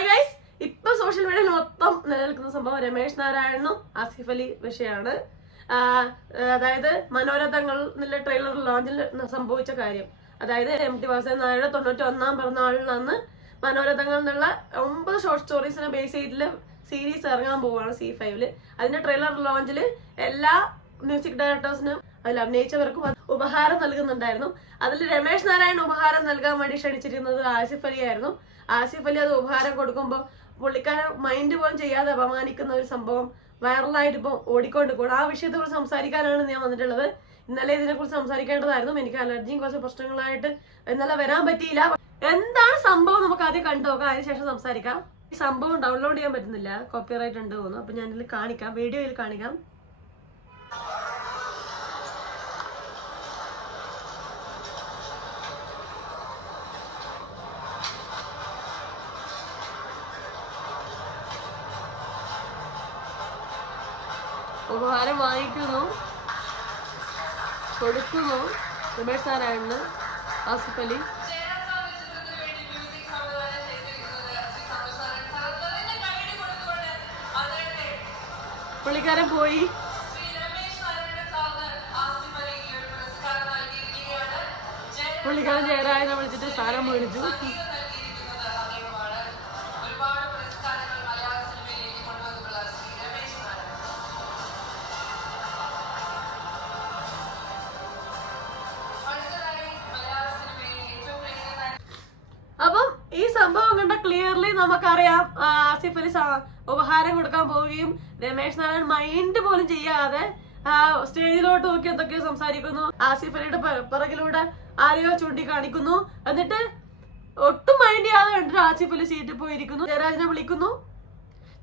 Hi guys, ഇപ്പൊ social മീഡിയയിൽ മൊത്തം നിലനിൽക്കുന്ന സംഭവം രമേശ് നാരായണനും ആസിഫ് അലി വിഷയമാണ്. അതായത് മനോരഥങ്ങൾ എന്നുള്ള ട്രെയിലർ ലോഞ്ചിൽ സംഭവിച്ച കാര്യം. അതായത് MT വാസുദേവൻ നായരുടെ 91ാം പിറന്നാളിൽ മനോരഥങ്ങൾ എന്നുള്ള 9 ഷോർട്ട് സ്റ്റോറീസിനെ ബേസ് ചെയ്തിട്ടുള്ള സീരീസ് ഇറങ്ങാൻ പോവുകയാണ് C5-ല്. അതിന്റെ ട്രെയിലർ ലോഞ്ചിൽ എല്ലാ മ്യൂസിക് ഡയറക്ടേഴ്സിനും അതിൽ അഭിനയിച്ചവർക്കും ഉപഹാരം നൽകുന്നുണ്ടായിരുന്നു. അതിൽ രമേശ് നാരായണൻ ഉപഹാരം നൽകാൻ വേണ്ടി ക്ഷണിച്ചിരുന്നത് ആസിഫ് അലി ആയിരുന്നു. ആസിഫ് അലി അത് ഉപഹാരം കൊടുക്കുമ്പോൾ പുള്ളിക്കാരൻ മൈൻഡ് പോലും ചെയ്യാതെ അപമാനിക്കുന്ന ഒരു സംഭവം വൈറലായിട്ട് ഇപ്പം ഓടിക്കൊണ്ട് പോകും. ആ വിഷയത്തെ കുറിച്ച് സംസാരിക്കാനാണ് ഞാൻ വന്നിട്ടുള്ളത്. ഇന്നലെ ഇതിനെക്കുറിച്ച് സംസാരിക്കേണ്ടതായിരുന്നു. എനിക്ക് അലർജിയും കുറച്ച് പ്രശ്നങ്ങളായിട്ട് ഇന്നലെ വരാൻ പറ്റിയില്ല. എന്താണ് സംഭവം നമുക്ക് ആദ്യം കണ്ടുനോക്കാം, അതിനുശേഷം സംസാരിക്കാം. ഈ സംഭവം ഡൗൺലോഡ് ചെയ്യാൻ പറ്റുന്നില്ല, കോപ്പിറൈറ്റ് ഉണ്ട് തോന്നുന്നു. അപ്പൊ ഞാനിതിൽ കാണിക്കാം, വീഡിയോയിൽ കാണിക്കാം. ഉപഹാരം വാങ്ങിക്കുന്നു, കൊടുക്കുന്നു രമേശ് നാരായണന് ആസിഫ് അലി. പുള്ളിക്കാരൻ പോയി. പുള്ളിക്കാരൻ ജയരാജനെ വിളിച്ചിട്ട് സ്ഥാനം മേടിച്ചു. അപ്പം ഈ സംഭവം കണ്ട ക്ലിയർലി നമുക്കറിയാം ആസിഫ് അലി ഉപഹാരം കൊടുക്കാൻ പോവുകയും രമേശ് നാരായണൻ മൈൻഡ് പോലും ചെയ്യാതെ സ്റ്റേജിലോട്ട് നോക്കി എന്തൊക്കെയോ സംസാരിക്കുന്നു. ആസിഫ് അലിയുടെ പിറകിലൂടെ ആരെയോ ചൂണ്ടിക്കാണിക്കുന്നു. എന്നിട്ട് ഒട്ടും മൈൻഡ് ചെയ്യാതെ കണ്ടിട്ട് ആസിഫ് അലി സീറ്റിൽ പോയിരിക്കുന്നു. ജയരാജനെ വിളിക്കുന്നു.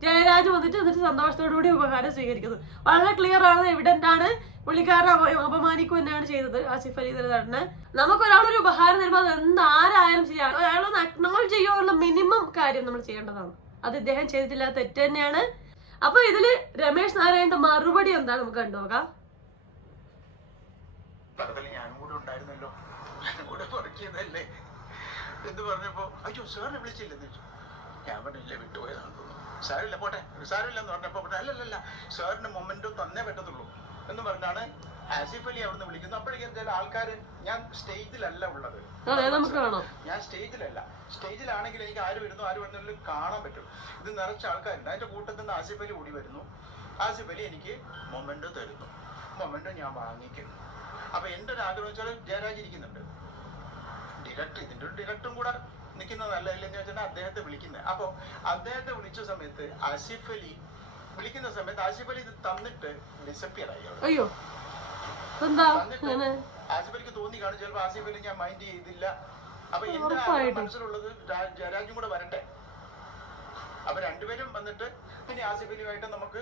ജയരാജ് എന്നിട്ട് സന്തോഷത്തോടുകൂടി ഉപഹാരം സ്വീകരിക്കുന്നു. വളരെ ക്ലിയർ ആണ്, എവിഡന്റ് ആണ്. പുള്ളിക്കാരനെ അപമാനിക്കുക തന്നെയാണ് ചെയ്തത് ആസിഫ് അലി തന്നെ. നമുക്കൊരാളൊരു ഉപഹാരം തരുമ്പോൾ അത് എന്താരായാലും ചെയ്യാം, അയാളൊന്ന് അക്നോളജ് ചെയ്യുവാനുള്ള മിനിമം കാര്യം നമ്മൾ ചെയ്യേണ്ടതാണ്. അത് ഇദ്ദേഹം ചെയ്തിട്ടില്ല, തെറ്റ് തന്നെയാണ്. അപ്പൊ ഇതില് രമേശ് നാരായണന്റെ മറുപടി എന്താണ് നമുക്ക് കണ്ടുപോകാം. എന്ന് പറഞ്ഞപ്പോ അയ്യോ സാറിനെ വിളിച്ചില്ലെന്ന് ചോദിച്ചു. ഞാൻ പറഞ്ഞില്ല, വിട്ടുപോയതാണെന്ന് തോന്നുന്നു. സാരില്ല പോട്ടെ, സാരില്ലെന്ന് പറഞ്ഞപ്പോ അല്ലല്ല സാറിന് മൊമെന്റോ തന്നേ പറ്റത്തുള്ളൂ എന്ന് പറഞ്ഞാണ് ആസിഫ് അലി അവിടുന്ന് വിളിക്കുന്നത്. അപ്പോഴേക്കും എന്തായാലും ആൾക്കാര്, ഞാൻ സ്റ്റേജിലല്ല ഉള്ളത്, ഞാൻ സ്റ്റേജിലല്ല. സ്റ്റേജിലാണെങ്കിൽ എനിക്ക് ആര് വരുന്നു ആര് വരുന്നതിലും കാണാൻ പറ്റും. ഇത് നിറച്ച ആൾക്കാരുണ്ട്. അതിന്റെ കൂട്ടത്തിൽ നിന്ന് ആസിഫ് അലി ഓടി വരുന്നു. ആസിഫ് അലി എനിക്ക് മൊമെന്റോ തരുന്നു. മൊമെന്റോ ഞാൻ വാങ്ങിക്കുന്നു. അപ്പൊ എന്റെ ഒരു ആഗ്രഹം വെച്ചാൽ ജയരാജ് ഇരിക്കുന്നുണ്ട്, ഡയറക്ടർ, ഇതിന്റെ ഒരു ഡയറക്ടറും കൂടെ നിൽക്കുന്നതല്ല ഇല്ലെന്ന് വെച്ചാൽ അദ്ദേഹത്തെ വിളിക്കുന്നത്. അപ്പൊ അദ്ദേഹത്തെ വിളിച്ച സമയത്ത് ആസിഫ് അലി വിളിക്കുന്ന സമയത്ത് ആസിഫ് അലി ഇത് തന്നിട്ട് ഡിസപ്പിയർ ആയി. ആസിഫ് അലിക്ക് തോന്നി കാണും ചിലപ്പോ ആസിഫ് അലി ഞാൻ മൈൻഡ് ചെയ്തില്ല. അപ്പൊ എന്റെ മനസ്സിലുള്ളത് ജയരാജും കൂടെ വരട്ടെ. അപ്പൊ രണ്ടുപേരും വന്നിട്ട് പിന്നെ ആസിഫ് അലിയുമായിട്ട് നമുക്ക്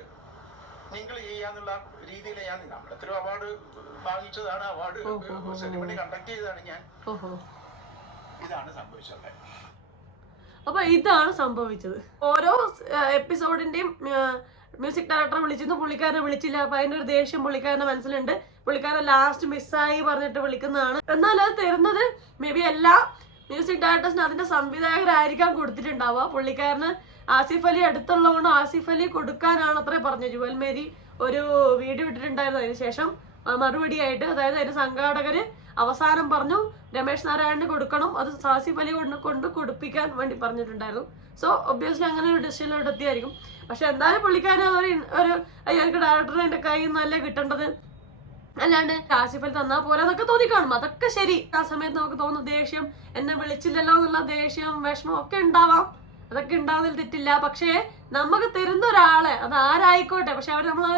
നിങ്ങൾ ചെയ്യാന്നുള്ള രീതിയിൽ ഞാൻ നമ്മളെത്ര അവാർഡ് വാങ്ങിച്ചതാണ്, അവാർഡ് സെലിബ്രിറ്റി കണ്ടക്ട് ചെയ്തതാണ് ഞാൻ. ഇതാണ് സംഭവിച്ചത്. അപ്പൊ ഇതാണ് സംഭവിച്ചത്. ഓരോ എപ്പിസോഡിന്റെയും മ്യൂസിക് ഡയറക്ടറെ വിളിച്ചിരുന്നു, പുള്ളിക്കാരനെ വിളിച്ചില്ല. അപ്പൊ അതിന്റെ ഒരു ദേഷ്യം പുള്ളിക്കാരന്റെ മനസ്സിലുണ്ട്. പുള്ളിക്കാരൻ ലാസ്റ്റ് മിസ്സായി പറഞ്ഞിട്ട് വിളിക്കുന്നതാണ്. എന്നാൽ അത് തരുന്നത് മേ ബി എല്ലാ മ്യൂസിക് ഡയറക്ടേഴ്സിന് അതിന്റെ സംവിധായകരായിരിക്കാം കൊടുത്തിട്ടുണ്ടാവുക. പുള്ളിക്കാരന് ആസിഫ് അലി അടുത്തുള്ളതുകൊണ്ട് ആസിഫ് അലി കൊടുക്കാനാണ് അത്രേ പറഞ്ഞു. ജുവൽ മേരി ഒരു വീഡിയോ ഇട്ടിട്ടുണ്ടായിരുന്നു അതിനുശേഷം മറുപടിയായിട്ട്. അതായത് അതിന്റെ സംഘാടകര് അവസാനം പറഞ്ഞു രമേശ് നാരായണന് കൊടുക്കണം, അത് ആസിഫ് അലി കൊണ്ട് കൊടുപ്പിക്കാൻ വേണ്ടി പറഞ്ഞിട്ടുണ്ടായിരുന്നു. സോ ഒബ്വിയസ്ലി അങ്ങനെ ഒരു ഡിസിഷനിലോട്ട് എത്തിയായിരിക്കും. പക്ഷെ എന്തായാലും പുള്ളിക്കാരൻ ഒരു എനിക്ക് ഡയറക്ടറിന് എന്റെ കയ്യിൽ നിന്നല്ലേ കിട്ടേണ്ടത്, അല്ലാണ്ട് ആസിഫ് അലി തന്നാ പോരാന്നൊക്കെ തോന്നിക്കാണും. അതൊക്കെ ശരി. ആ സമയത്ത് നമുക്ക് തോന്നുന്നു ദേഷ്യം, എന്നെ വിളിച്ചില്ലല്ലോ എന്നുള്ള ദേഷ്യം, വിഷമം ഒക്കെ ഉണ്ടാവാം. അതൊക്കെ ഉണ്ടാവുന്നതിൽ തെറ്റില്ല. പക്ഷേ നമുക്ക് തരുന്ന ഒരാളെ, അത് ആരായിക്കോട്ടെ, പക്ഷെ അവർ നമ്മൾ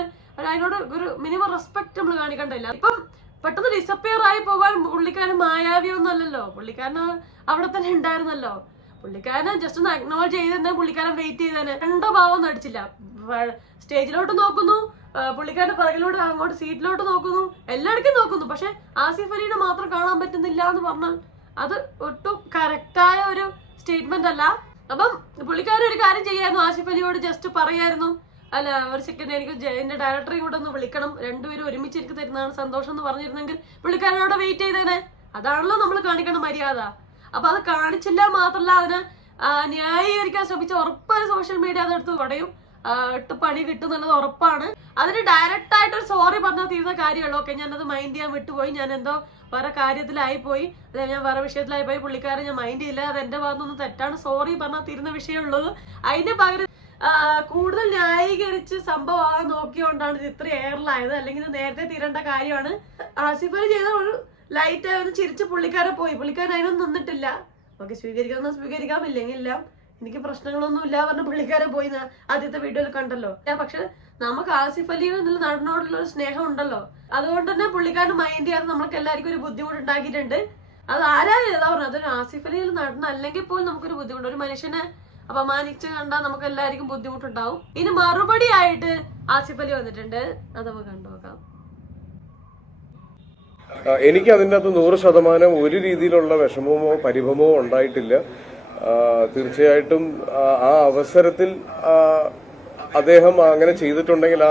അതിനോട് ഒരു മിനിമം റെസ്പെക്ട് നമ്മൾ കാണിക്കണ്ടില്ല. ഇപ്പം പെട്ടെന്ന് ഡിസപ്പിയർ ആയി പോകാൻ പുള്ളിക്കാരൻ മായാവിയൊന്നും അല്ലല്ലോ. പുള്ളിക്കാരന് അവിടെ തന്നെ ഉണ്ടായിരുന്നല്ലോ. പുള്ളിക്കാരനെ ജസ്റ്റ് ഒന്ന് അക്നോളജ് ചെയ്ത് പുള്ളിക്കാരൻ വെയിറ്റ് ചെയ്തേനെ. രണ്ടോ ഭാവം നടിച്ചില്ല. സ്റ്റേജിലോട്ട് നോക്കുന്നു, പുള്ളിക്കാരന്റെ പിറകിലൂടെ അങ്ങോട്ട് സീറ്റിലോട്ട് നോക്കുന്നു, എല്ലായിടക്കും നോക്കുന്നു. പക്ഷെ ആസിഫ് അലിനെ മാത്രം കാണാൻ പറ്റുന്നില്ല എന്ന് പറഞ്ഞാൽ അത് ഒട്ടും കറക്റ്റായ ഒരു സ്റ്റേറ്റ്മെന്റ് അല്ല. അപ്പം പുള്ളിക്കാരൻ ഒരു കാര്യം ചെയ്യായിരുന്നു, ആസിഫ് അലിയോട് ജസ്റ്റ് പറയായിരുന്നു, അല്ല ഒരു സെക്കൻഡ് എനിക്ക് എന്റെ ഡയറക്ടറെയും കൂടെ ഒന്ന് വിളിക്കണം, രണ്ടുപേരും ഒരുമിച്ച് എനിക്ക് തരുന്നതാണ് സന്തോഷം എന്ന് പറഞ്ഞിരുന്നെങ്കിൽ പുള്ളിക്കാരനോട് വെയിറ്റ് ചെയ്തേനെ. അതാണല്ലോ നമ്മൾ കാണിക്കണം മര്യാദ. അപ്പൊ അത് കാണിച്ചില്ല. മാത്രല്ല അതിന് ന്യായീകരിക്കാൻ ശ്രമിച്ച ഉറപ്പാണ് സോഷ്യൽ മീഡിയ അതെടുത്ത് കുറയും ഇട്ട് പണി കിട്ടും എന്നുള്ളത് ഉറപ്പാണ്. അതിന് ഡയറക്റ്റ് ആയിട്ട് ഒരു സോറി പറഞ്ഞാൽ തീരുന്ന കാര്യമുള്ളൂ. ഓക്കെ, ഞാനത് മൈൻഡ് ചെയ്യാൻ വിട്ടുപോയി, ഞാൻ എന്തോ വേറെ കാര്യത്തിലായി പോയി, അല്ലെ ഞാൻ വേറെ വിഷയത്തിലായി പോയി, പുള്ളിക്കാരൻ ഞാൻ മൈൻഡ് ചെയ്യില്ല, അത് എന്റെ ഭാഗത്തൊന്നും തെറ്റാണ്, സോറി പറഞ്ഞാൽ തീരുന്ന വിഷയമുള്ളത്. അതിന്റെ പകരം കൂടുതൽ ന്യായീകരിച്ച് സംഭവം നോക്കിയോണ്ടാണ് ഇത് ഇത്ര എയറിലായത്. അല്ലെങ്കിൽ ഇത് നേരത്തെ തീരേണ്ട കാര്യമാണ്. ആസിഫ് അലി ചെയ്ത ഒരു ലൈറ്റ് ആയിരുന്നു, ചിരിച്ച് പുള്ളിക്കാരെ പോയി, പുള്ളിക്കാരൻ അതിനൊന്നും നിന്നിട്ടില്ല. ഓക്കെ, സ്വീകരിക്കാമെന്നാ സ്വീകരിക്കാം, ഇല്ലെങ്കിൽ ഇല്ല, എനിക്ക് പ്രശ്നങ്ങളൊന്നും ഇല്ല പറഞ്ഞ പുള്ളിക്കാരൻ പോയി ആദ്യത്തെ വീഡിയോയിൽ കണ്ടല്ലോ. പക്ഷെ നമുക്ക് ആസിഫ് അലി എന്നുള്ള നടനോടുള്ള ഒരു സ്നേഹം ഉണ്ടല്ലോ, അതുകൊണ്ട് തന്നെ പുള്ളിക്കാരൻ മൈൻഡ് ചെയ്യാതെ നമ്മൾക്ക് എല്ലാവർക്കും ഒരു ബുദ്ധിമുട്ട് ഉണ്ടാക്കിയിട്ടുണ്ട്. അത് ആരായാലും ഏതാ പറഞ്ഞത്, അതൊരു ആസിഫ് അലി നടന അല്ലെങ്കിൽ പോലും നമുക്കൊരു ബുദ്ധിമുട്ട്, ഒരു മനുഷ്യനെ അപമാനിച്ച് കണ്ടാൽ നമുക്ക് എല്ലാവർക്കും ബുദ്ധിമുട്ടുണ്ടാവും. ഇനി മറുപടി ആയിട്ട് ആസിഫ് അലി വന്നിട്ടുണ്ട്, അത് നമുക്ക് കണ്ടുനോക്കാം. എനിക്ക് അതിൻ്റെ അകത്ത് 100% ഒരു രീതിയിലുള്ള വിഷമമോ പരിഭവമോ ഉണ്ടായിട്ടില്ല. തീർച്ചയായിട്ടും ആ അവസരത്തിൽ അദ്ദേഹം അങ്ങനെ ചെയ്തിട്ടുണ്ടെങ്കിൽ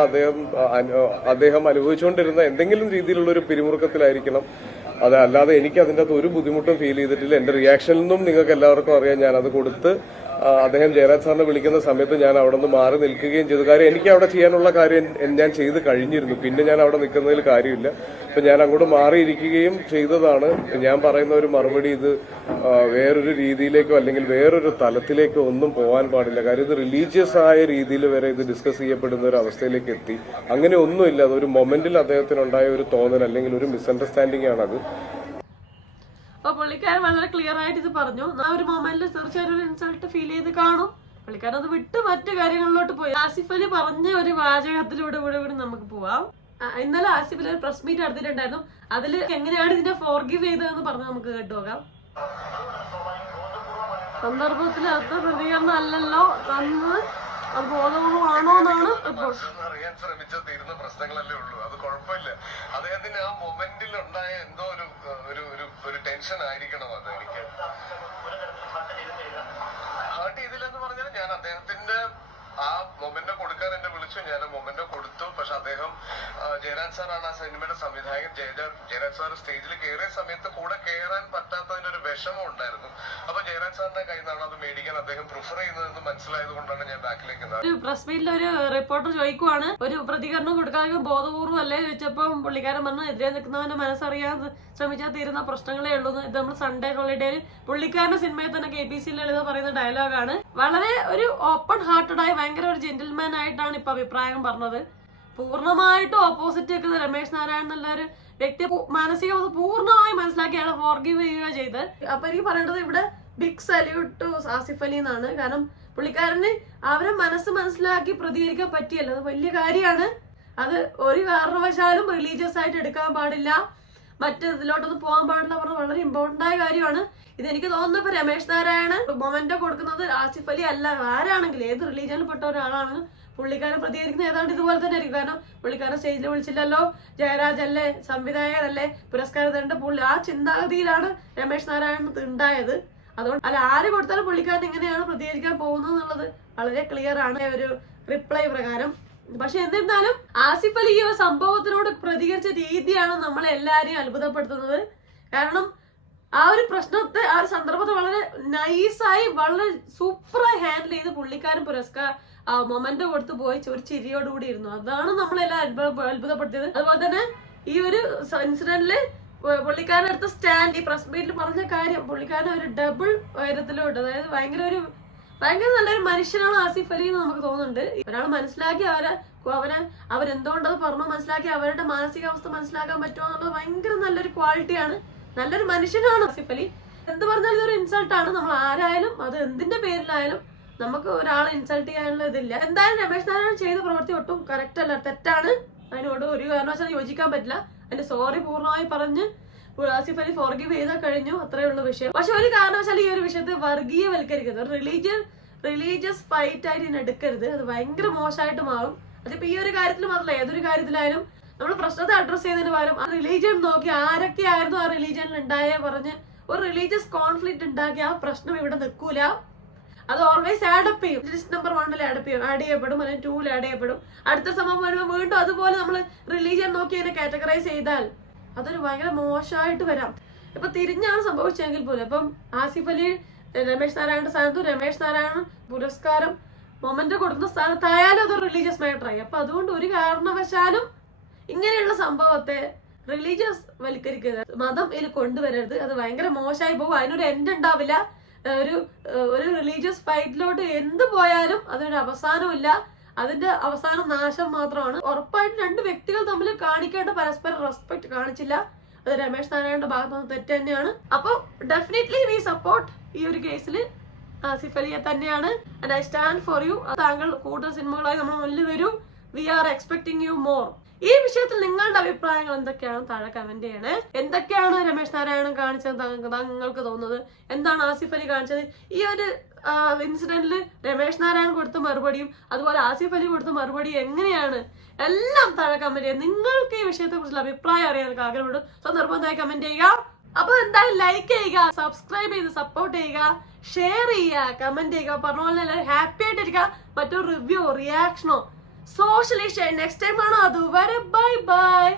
അദ്ദേഹം അനുഭവിച്ചുകൊണ്ടിരുന്ന എന്തെങ്കിലും രീതിയിലുള്ള ഒരു പിരിമുറുക്കത്തിലായിരിക്കണം. അല്ലാതെ എനിക്ക് അതിൻ്റെ അകത്ത് ഒരു ബുദ്ധിമുട്ടും ഫീൽ ചെയ്തിട്ടില്ല. എന്റെ റിയാക്ഷനിൽ നിന്നും നിങ്ങൾക്ക് എല്ലാവർക്കും അറിയാം, ഞാൻ അത് കൊടുത്ത് അദ്ദേഹം ജയരാജ് സാറിനെ വിളിക്കുന്ന സമയത്ത് ഞാൻ അവിടെ നിന്ന് മാറി നിൽക്കുകയും ചെയ്തു. കാര്യം എനിക്ക് അവിടെ ചെയ്യാനുള്ള കാര്യം ഞാൻ ചെയ്ത് കഴിഞ്ഞിരുന്നു, പിന്നെ ഞാൻ അവിടെ നിൽക്കുന്നതിൽ കാര്യമില്ല. ഇപ്പൊ ഞാൻ അങ്ങോട്ട് മാറിയിരിക്കുകയും ചെയ്തതാണ്. ഞാൻ പറയുന്ന ഒരു മറുപടി ഇത് വേറൊരു രീതിയിലേക്കോ അല്ലെങ്കിൽ വേറൊരു തലത്തിലേക്കോ ഒന്നും പോകാൻ പാടില്ല. കാര്യം ഇത് റിലീജിയസ് ആയ രീതിയിൽ വരെ ഇത് ഡിസ്കസ് ചെയ്യപ്പെടുന്ന ഒരു അവസ്ഥയിലേക്ക് എത്തി. അങ്ങനെ ഒന്നുമില്ല, അതൊരു മൊമെന്റിൽ അദ്ദേഹത്തിനുണ്ടായ ഒരു തോന്നൽ അല്ലെങ്കിൽ ഒരു മിസ്അണ്ടർസ്റ്റാൻഡിംഗ് ആണത്. അപ്പൊ പുള്ളിക്കാരൻ വളരെ ക്ലിയർ ആയിട്ട് ഇത് പറഞ്ഞു. ആ ഒരു മൊമെന്റിൽ തീർച്ചയായും ഒരു ഇൻസൾട്ട് ഫീൽ ചെയ്ത് കാണും. പുള്ളിക്കാരൻ അത് വിട്ട് മറ്റു കാര്യങ്ങളിലോട്ട് പോയി. ആസിഫ് അലി പറഞ്ഞ ഒരു വാചകത്തിലൂടെ കൂടെ നമുക്ക് പോവാം. ഇന്നലെ ആസിഫ് അലി ഒരു പ്രസ് മീറ്റ് നടത്തിയിട്ടുണ്ടായിരുന്നു. അതിൽ എങ്ങനെയാണ് ഇതിനെ ഫോർഗീവ് ചെയ്തതെന്ന് പറഞ്ഞ് നമുക്ക് കേട്ടുപോകാം. സന്ദർഭത്തിൽ അത്ര പ്രതികരണം അല്ലല്ലോ തന്നത്, അത് ബോധപൂർവമാണോ എന്നാണ് അറിയാൻ ശ്രമിച്ചാൽ തീരുന്ന പ്രശ്നങ്ങളല്ലേ ഉള്ളൂ. അത് കുഴപ്പമില്ല. അദ്ദേഹത്തിന് ആ മൊമെന്റിൽ ഉണ്ടായ എന്തോ ഒരു ടെൻഷൻ ആയിരിക്കണം. അത് എനിക്ക് ഹേർട്ട് ചെയ്തില്ലെന്ന് പറഞ്ഞാൽ ഞാൻ അദ്ദേഹത്തിന്റെ ആ മൊമെന്റോ കൊടുക്കാൻ എന്നെ വിളിച്ചു, ഞാൻ ആ മൊമെന്റോ കൊടുത്തു. പക്ഷെ അദ്ദേഹം ജയരാജ് സാറാണ് ആ സിനിമയുടെ സംവിധായകൻ. ജയരാജ് സാർ സ്റ്റേജിൽ കയറിയ സമയത്ത് കൂടെ കയറാൻ പറ്റാത്തതിന്റെ ഒരു വിഷമം ഉണ്ടായിരുന്നു. അപ്പൊ ജയരാജ് സാറിന്റെ കയ്യിൽ നിന്നാണ് അത് മേടിക്കാൻ അദ്ദേഹം പ്രിഫർ ചെയ്യുന്നതെന്ന് മനസ്സിലായത് കൊണ്ടാണ് ഞാൻ ബാക്കിലേക്ക്. ഒരു പ്രസ് മീറ്റിൽ ഒരു റിപ്പോർട്ടർ ചോദിക്കുവാണ്, ഒരു പ്രതികരണം കൊടുക്കാൻ ബോധപൂർവ്വം അല്ലേ ചോദിച്ചപ്പോൾ പുള്ളിക്കാരൻ പറഞ്ഞു, എതിരെ നിൽക്കുന്നവന്റെ മനസ്സറിയാൻ ശ്രമിച്ചാൽ തീരുന്ന പ്രശ്നങ്ങളേ ഉള്ളൂ. ഇത് നമ്മൾ സൺഡേ ഹോളിഡേയിൽ പുള്ളിക്കാരന്റെ സിനിമയിൽ തന്നെ KPC ലളിത പറയുന്ന ഡയലോഗാണ്. വളരെ ഒരു ഓപ്പൺ ഹാർട്ടഡ് ആയി ഭയങ്കര ഒരു ജെന്റിൽമാൻ ആയിട്ടാണ് ഇപ്പൊ അഭിപ്രായം പറഞ്ഞത്. പൂർണ്ണമായിട്ടും ഓപ്പോസിറ്റ് വെക്കുന്ന രമേശ് നാരായണൻ എന്നുള്ള ഒരു വ്യക്തി മാനസികാവസ്ഥ പൂർണ്ണമായി മനസ്സിലാക്കി അയാളെ ഫോർഗീവ് ചെയ്യുക ചെയ്ത്. അപ്പൊ എനിക്ക് പറയേണ്ടത് ഇവിടെ big salute to Asif Ali എന്നാണ്. കാരണം പുള്ളിക്കാരന് അവരെ മനസ്സിലാക്കി പ്രതികരിക്കാൻ പറ്റിയല്ലോ, അത് വലിയ കാര്യമാണ്. അത് ഒരു കാരണവശാലും റിലീജിയസ് ആയിട്ട് എടുക്കാൻ പാടില്ല, മറ്റേതിലോട്ടൊന്നും പോകാൻ പാടില്ല പറഞ്ഞ വളരെ ഇമ്പോർട്ടന്റ് ആയ കാര്യമാണ്. ഇതെനിക്ക് തോന്നുന്നു ഇപ്പൊ രമേശ് നാരായണൻ മൊമെന്റോ കൊടുക്കുന്നത് ആസിഫ് അലി അല്ല, ആരാണെങ്കിലും ഏത് റിലീജിയനിൽ പെട്ട ഒരാളാണ് പുള്ളിക്കാരൻ പ്രതികരിക്കുന്നത് ഏതാണ്ട് ഇതുപോലെ തന്നെ ആയിരിക്കും. കാരണം പുള്ളിക്കാരൻ സ്റ്റേജിൽ വിളിച്ചില്ലല്ലോ, ജയരാജ് അല്ലേ, സംവിധായകനല്ലേ, പുരസ്കാരം തരേണ്ട പുള്ളി, ആ ചിന്താഗതിയിലാണ് രമേശ് നാരായണൻ ഉണ്ടായത്. അതുകൊണ്ട് അല്ല ആര് കൊടുത്താലും പുള്ളിക്കാരൻ ഇങ്ങനെയാണ് പ്രതികരിക്കാൻ പോകുന്നത് എന്നുള്ളത് വളരെ ക്ലിയർ ആണ് ഒരു റിപ്ലൈ പ്രകാരം. പക്ഷെ എന്നിരുന്നാലും ആസിഫ് അലി ഈ ഒരു സംഭവത്തിനോട് പ്രതികരിച്ച രീതിയാണ് നമ്മളെ എല്ലാരെയും അത്ഭുതപ്പെടുത്തുന്നത്. കാരണം ആ ഒരു പ്രശ്നത്തെ ആ ഒരു സന്ദർഭത്തെ വളരെ നൈസായി വളരെ സൂപ്പറായി ഹാൻഡിൽ ചെയ്ത് പുള്ളിക്കാരൻ മൊമെന്റ് കൊടുത്തു പോയി ഒരു ചിരിയോടുകൂടി ഇരുന്നു. അതാണ് നമ്മളെല്ലാം അത്ഭുതപ്പെടുത്തിയത്. അതുപോലെ തന്നെ ഈ ഒരു ഇൻസിഡന്റില് പുള്ളിക്കാരൻ എടുത്ത സ്റ്റാൻഡ്, ഈ പ്രസ് മീറ്റിൽ പറഞ്ഞ കാര്യം, പുള്ളിക്കാരൻ ഒരു ഡബിൾ ഉയരത്തിലോട്ട്, അതായത് ഭയങ്കര നല്ലൊരു മനുഷ്യനാണ് ആസിഫ് അലി എന്ന് നമുക്ക് തോന്നുന്നുണ്ട്. ഒരാൾ മനസ്സിലാക്കി അവരെന്തുകൊണ്ടത് പറഞ്ഞു മനസ്സിലാക്കി അവരുടെ മാനസികാവസ്ഥ മനസ്സിലാക്കാൻ പറ്റുമോ എന്നുള്ളത് ഭയങ്കര നല്ലൊരു ക്വാളിറ്റിയാണ്, നല്ലൊരു മനുഷ്യനാണ് ആസിഫ് അലി. എന്ത് പറഞ്ഞാലും ഇതൊരു ഇൻസൾട്ടാണ്. നമ്മൾ ആരായാലും അത് എന്തിന്റെ പേരിലായാലും നമുക്ക് ഒരാളെ ഇൻസൾട്ട് ചെയ്യാനുള്ള ഇതില്ല. എന്തായാലും രമേശ് നാരായണൻ ചെയ്ത പ്രവൃത്തി ഒട്ടും കറക്റ്റ് അല്ല, തെറ്റാണ്. അതിനോട് ഒരു കാരണവശാലും യോജിക്കാൻ പറ്റില്ല. അതിന്റെ സോറി പൂർണ്ണമായി പറഞ്ഞ് ആസിഫ് അലി ഫോർഗീവ് ചെയ്താൽ കഴിഞ്ഞു, അത്രയേ ഉള്ള വിഷയം. പക്ഷെ ഒരു കാരണവശാലും ഈ ഒരു വിഷയത്തെ വർഗീയവൽക്കരിക്കരുത്, റിലീജിയസ് ഫൈറ്റ് ആയിട്ട് ഇതിനെ എടുക്കരുത്. അത് ഭയങ്കര മോശമായിട്ട് മാറും. അതിപ്പോ ഈ ഒരു കാര്യത്തിൽ മാത്രമല്ല, ഏതൊരു കാര്യത്തിലായാലും നമ്മൾ പ്രശ്നത്തെ അഡ്രസ് ചെയ്യുന്നതിന് പകരം ആ റിലീജിയൻ നോക്കി ആരൊക്കെയായിരുന്നു ആ റിലീജിയനിൽ ഉണ്ടായ പറഞ്ഞ് ഒരു റിലീജിയസ് കോൺഫ്ലിക്ട് ഉണ്ടാക്കി ആ പ്രശ്നം ഇവിടെ നിൽക്കൂല. അത് ഓൾവേസ് ആഡപ്പ് ചെയ്യും. ലിസ്റ്റ് നമ്പർ 1 ആഡ് ചെയ്യപ്പെടും, അല്ലെങ്കിൽ 2 ആഡ് ചെയ്യപ്പെടും. അടുത്ത സംഭവം വരുമ്പോൾ വീണ്ടും അതുപോലെ നമ്മൾ റിലീജിയൻ നോക്കി അതിനെ കാറ്റഗറൈസ് ചെയ്താൽ അതൊരു ഭയങ്കര മോശമായിട്ട് വരാം. ഇപ്പൊ തിരിഞ്ഞാണ് സംഭവിച്ചെങ്കിൽ പോലും. അപ്പം ആസിഫ് അലി രമേശ് നാരായണന്റെ സ്ഥാനത്ത് രമേശ് നാരായണൻ പുരസ്കാരം മൊമെന്റ് കൊടുക്കുന്ന സ്ഥാനത്തായാലും അത് റിലീജിയസ് മാറ്ററായി. അപ്പൊ അതുകൊണ്ട് ഒരു കാരണവശാലും ഇങ്ങനെയുള്ള സംഭവത്തെ റിലീജിയസ് വൽക്കരിക്കരുത്, മതം ഇതിൽ കൊണ്ടുവരരുത്. അത് ഭയങ്കര മോശമായി പോകും, അതിനൊരു എൻഡ് ഉണ്ടാവില്ല. ഒരു റിലീജിയസ് ഫൈറ്റിലോട്ട് എന്ത് പോയാലും അതിനൊരു അവസാനമില്ല, അതിന്റെ അവസാനം നാശം മാത്രമാണ്. ഉറപ്പായിട്ടും രണ്ട് വ്യക്തികൾ തമ്മിൽ കാണിക്കേണ്ട പരസ്പരം റെസ്പെക്ട് കാണിച്ചില്ല, അത് രമേശ് നാരായണന്റെ ഭാഗത്തുനിന്ന് തെറ്റ് തന്നെയാണ്. അപ്പൊ ഡെഫിനറ്റ്ലി വി സപ്പോർട്ട് ഈ ഒരു കേസിൽ ആസിഫ് അലിയെ തന്നെയാണ്. And I stand for you. താങ്കൾ കൂടുതൽ സിനിമകളായി നമ്മൾ മുന്നിൽ വരൂ. We are expecting you more. ഈ വിഷയത്തിൽ നിങ്ങളുടെ അഭിപ്രായങ്ങൾ എന്തൊക്കെയാണ് താഴെ കമന്റ് ചെയ്യണേ. എന്തൊക്കെയാണ് രമേശ് നാരായണൻ കാണിച്ചത് താങ്കൾക്ക് തോന്നുന്നത്, എന്താണ് ആസിഫ് അലി കാണിച്ചത്? ഈ ഒരു ഇൻസിഡന്റിൽ രമേശ് നാരായണൻ കൊടുത്ത മറുപടിയും അതുപോലെ ആസിഫ് അലി കൊടുത്ത മറുപടിയും എങ്ങനെയാണ്, എല്ലാം താഴെ കമന്റ് ചെയ്യുക. നിങ്ങൾക്ക് ഈ വിഷയത്തെ കുറിച്ചുള്ള അഭിപ്രായം അറിയാൻ എനിക്ക് ആഗ്രഹമുണ്ട്. സോ നിർബന്ധമായി കമന്റ് ചെയ്യുക. അപ്പൊ എന്തായാലും ലൈക്ക് ചെയ്യുക, സബ്സ്ക്രൈബ് ചെയ്ത് സപ്പോർട്ട് ചെയ്യുക, ഷെയർ ചെയ്യുക, കമന്റ് ചെയ്യുക. പറഞ്ഞ പോലെ എല്ലാവരും ഹാപ്പി ആയിട്ടിരിക്കുക. മറ്റൊരു റിവ്യൂ റിയാക്ഷനോ സോഷ്യലി നെക്സ്റ്റ് ടൈം ആണോ അതുവരെ ബൈ ബൈ.